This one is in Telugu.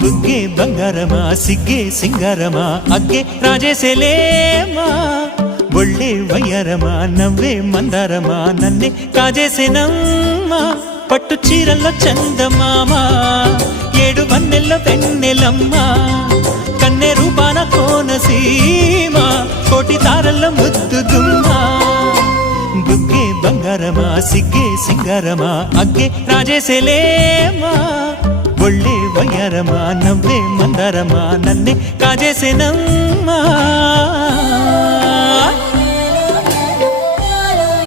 బుగ్గే బంగారమా సిగ్గే సింగారమా అగ్గే రాజేసేలేమా ఒళ్ళే వయ్యారమా నవ్వే మందారమా నన్నే కాజేసేనమ్మా పట్టు చీరల్లో చందమామా ఏడు వన్నెల్లో వెన్నెలమ్మా కన్నె రూపాన కోనసీమ కోటి తారల్లో ముద్దుగుమ్మా బుగ్గే బంగారమా సిగ్గే సింగారమా అగ్గే రాజేసేలేమా ఒళ్ళే వయ్యారమా నవ్వే మందారమా నన్నే కాజేసేనమ్మా